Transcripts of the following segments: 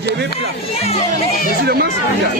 Llevé plata. Decirlo más, mira.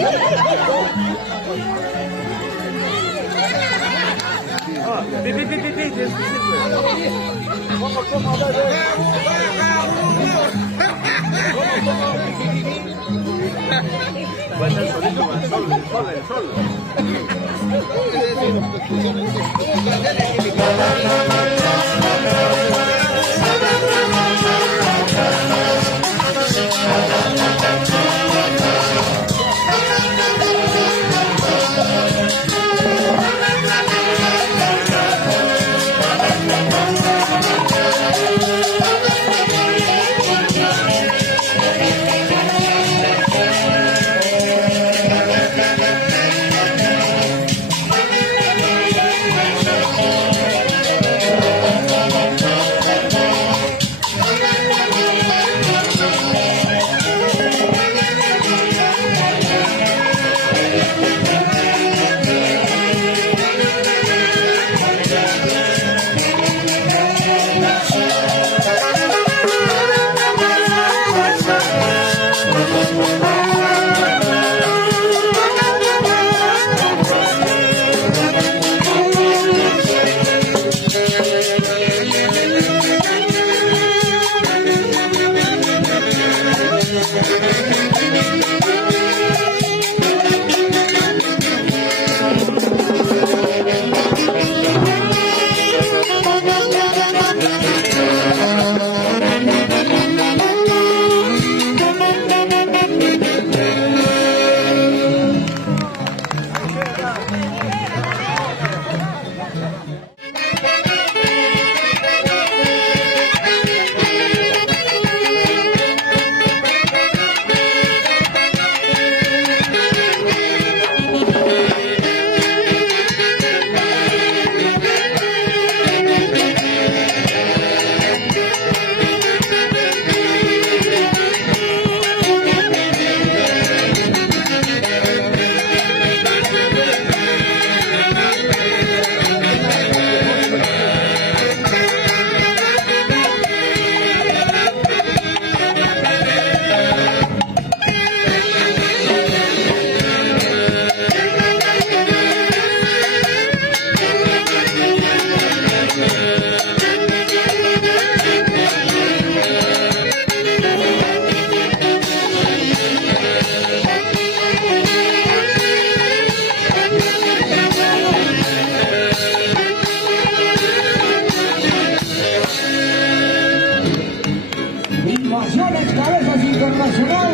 Cabezas Internacional.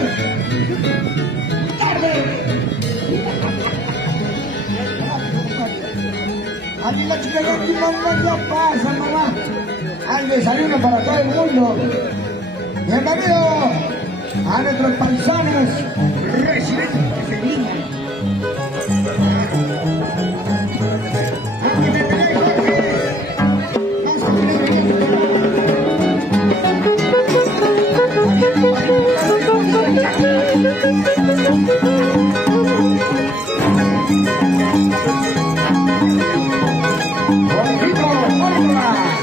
¡Tarde! Aquí la chica de aquí, mamá, ya pasa, mamá. Al desayuno para todo el mundo. Bienvenido a nuestros paisanos residentes de Sevilla. Aquí me tenéis, Jorge. Jorgito Córdoba.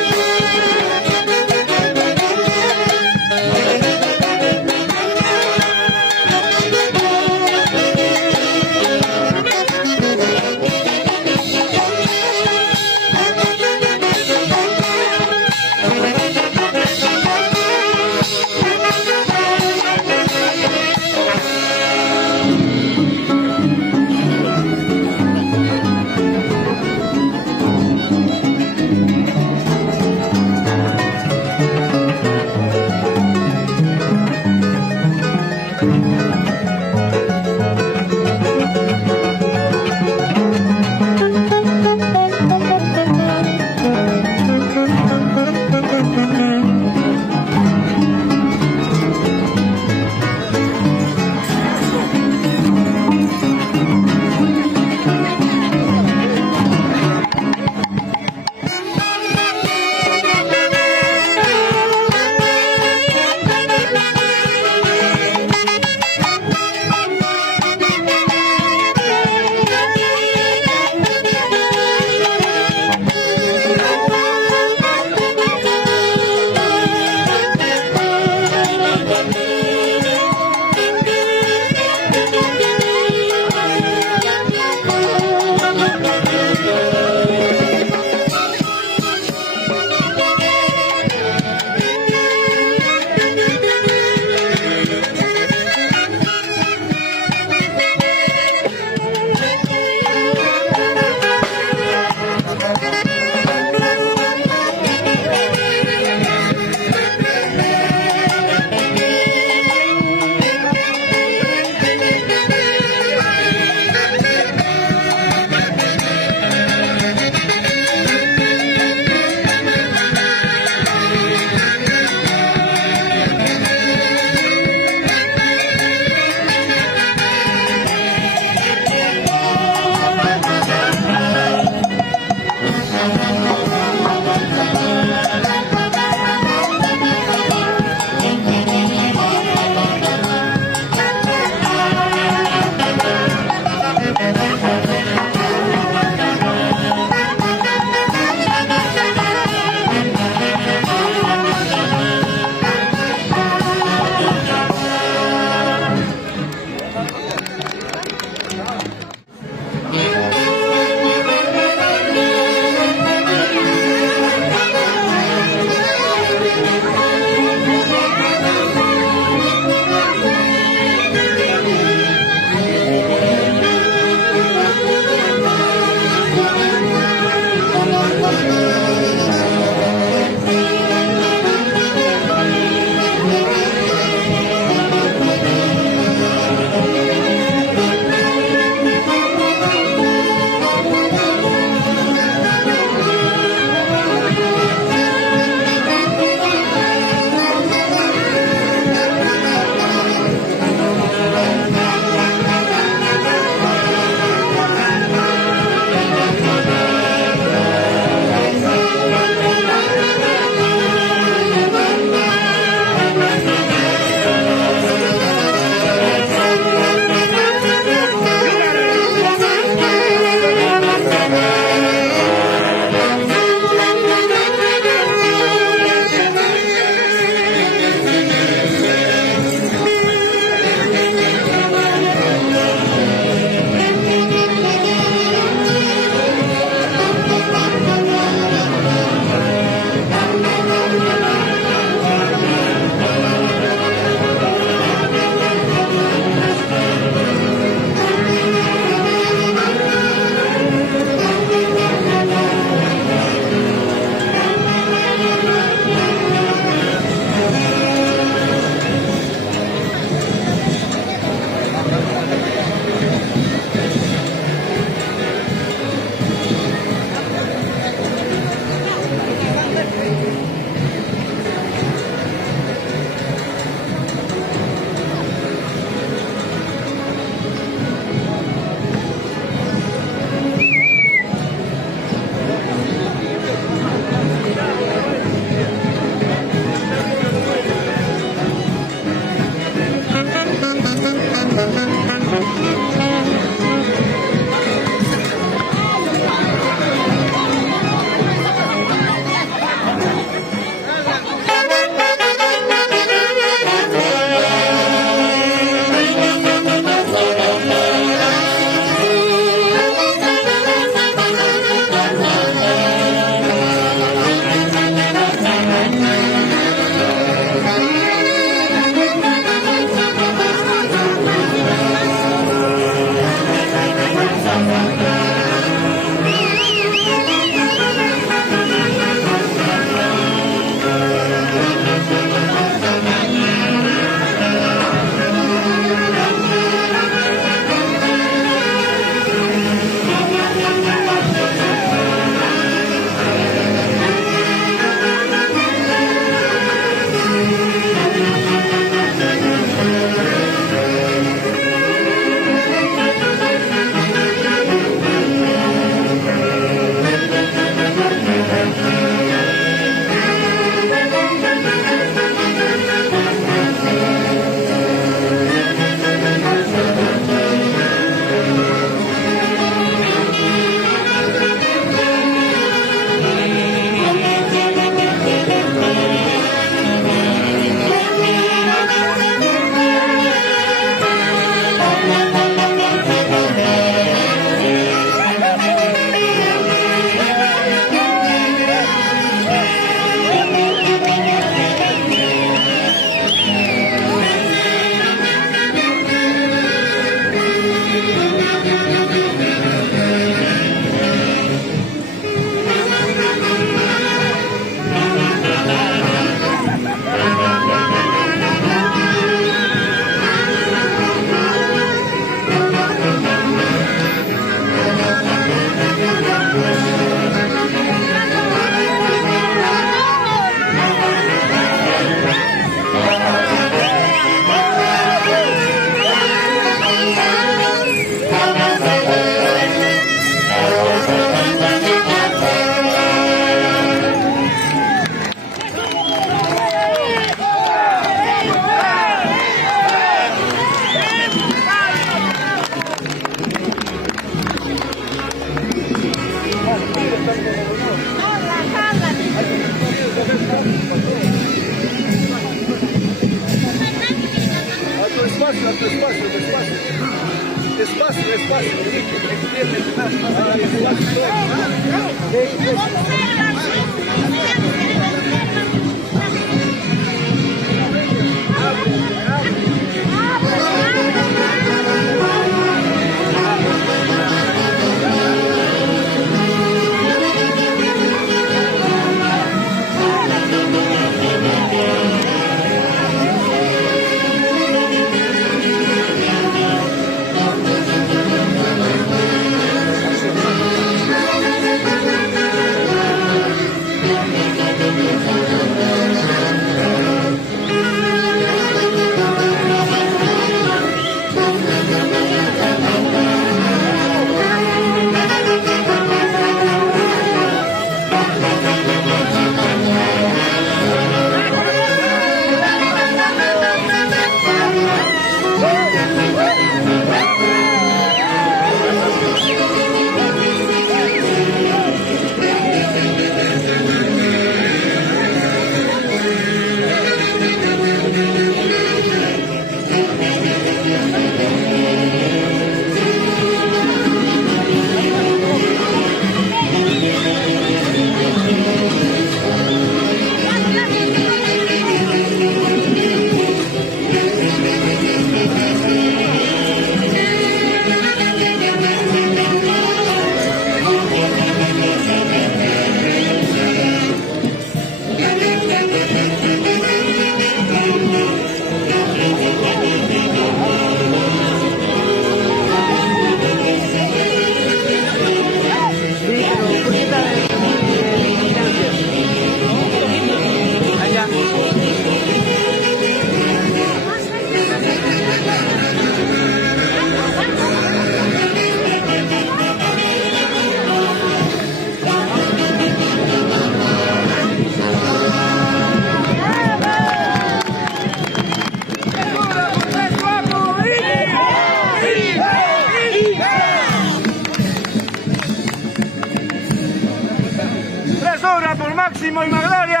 Por Máximo y Magnolia.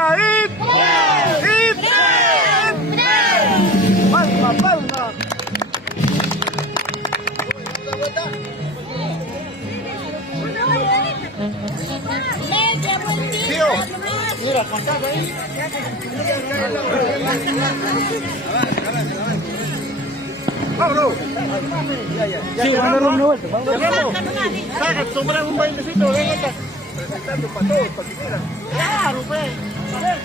Palma, palma. Tío, mira, contad ahí. Vámonos. Sí, vamos a dar una vuelta. Saca el sombrero un bailecito, ven acá. Presentando para todos, para que quieran. Claro, pues. A ver.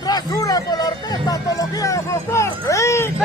Trasura por la orquesta Antología de Folclor. ¡Sí!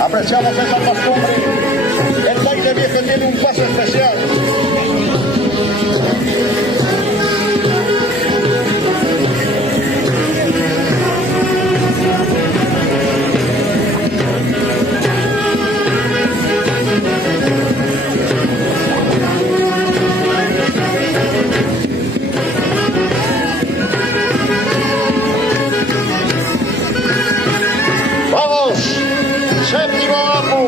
Apreciamos esa costumbre. El baile viejo tiene un paso especial. Vamos, séptimo APU,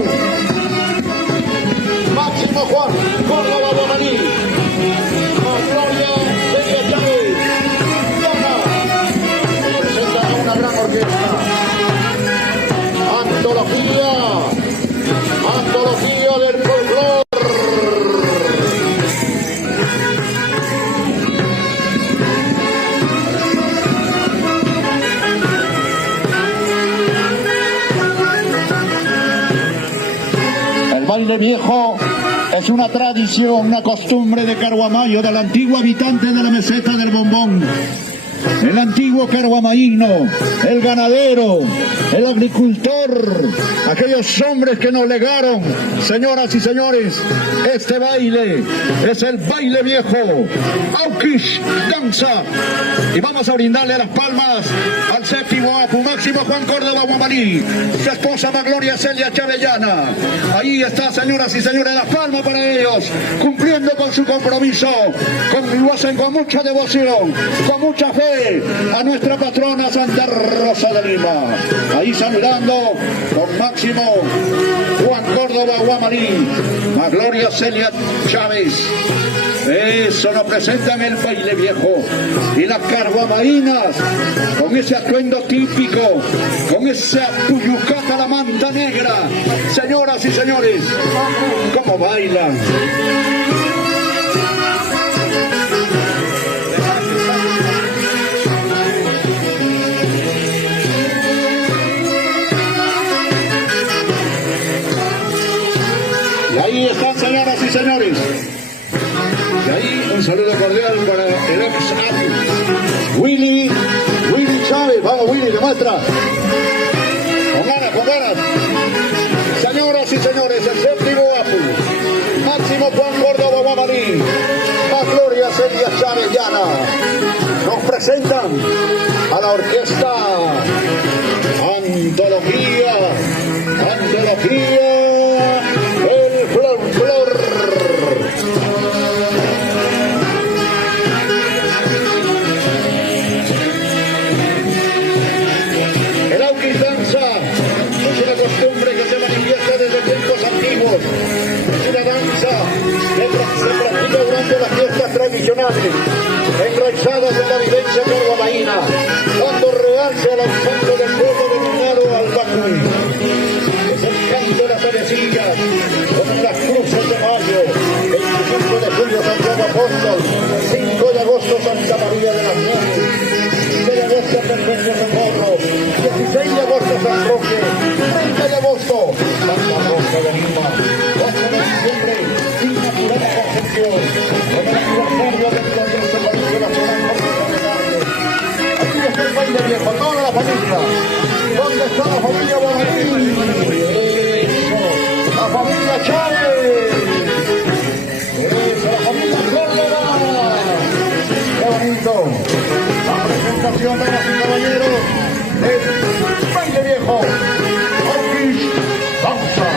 Máximo Juan, Córdoba Guamaní, con Gloria Celia Chávez, Dona, presenta a una gran orquesta. Antología del folclore. El baile viejo es una tradición, una costumbre de Carguamayo, del antiguo habitante de la meseta del Bombón. El antiguo carguamaíno, el ganadero, el agricultor, aquellos hombres que nos legaron, señoras y señores, este baile es el baile viejo, Aukish Danza. Y vamos a brindarle las palmas al séptimo APU, Máximo Juan Córdoba Guamaní, su esposa Magloria Celia Chavellana. Ahí está, señoras y señores, las palmas para ellos, cumpliendo con su compromiso, lo hacen con mucha devoción, con mucha fe, Chávez, a nuestra patrona Santa Rosa de Lima. Ahí saludando con Máximo Juan Córdoba Guamarí, a Gloria Celia Chávez. Eso nos presentan el baile viejo y las carguamainas con ese atuendo típico, con esa puyucata, la manta negra. Señoras y señores, ¿cómo bailan? Y ahí están, señoras y señores. Y ahí un saludo cordial para el ex Willy Chávez. Vamos, Willy, demuestra. Con ganas. Señoras y señores, el séptimo Apu, Máximo Juan Córdoba Guamarí, más Gloria Celia Chávez Llana, nos presentan a la orquesta Antología, el Flor. Costumbre que se manifiesta desde tiempos antiguos. Es una danza que se practica durante las fiestas tradicionales, enraizadas en la vivencia carguamaína, dando realce a la usanza del pueblo denominado Albacuy. Es el canto de las avecillas, con las cruces de mayo, 25 de julio Santiago Apóstol, 5 de agosto Santa María de las Nieves, 15 de agosto Perfecto Socorro, 16 de agosto San Roque, 30 de agosto Santa Rosa de Lima, 8 de diciembre Inmaculada Concepción, con el aniversario del glorioso Palacio Nacional Jorge Fernández. Aquí está el baile viejo, toda la familia. ¿Dónde está la familia Guamarí? Eso, la familia Chávez. Eso, la familia Córdoba. Qué bonito. La presentación, damas y caballeros, del baile viejo. Orquis Danza.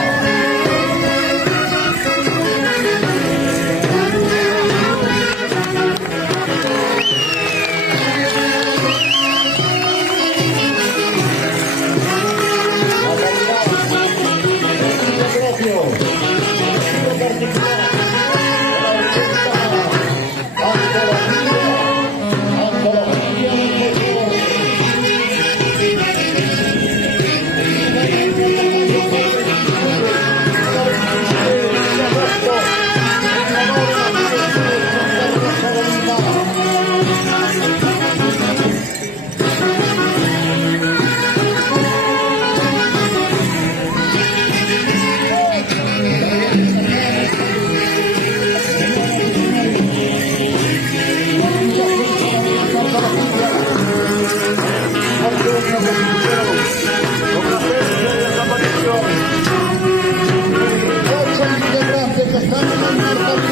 Están en el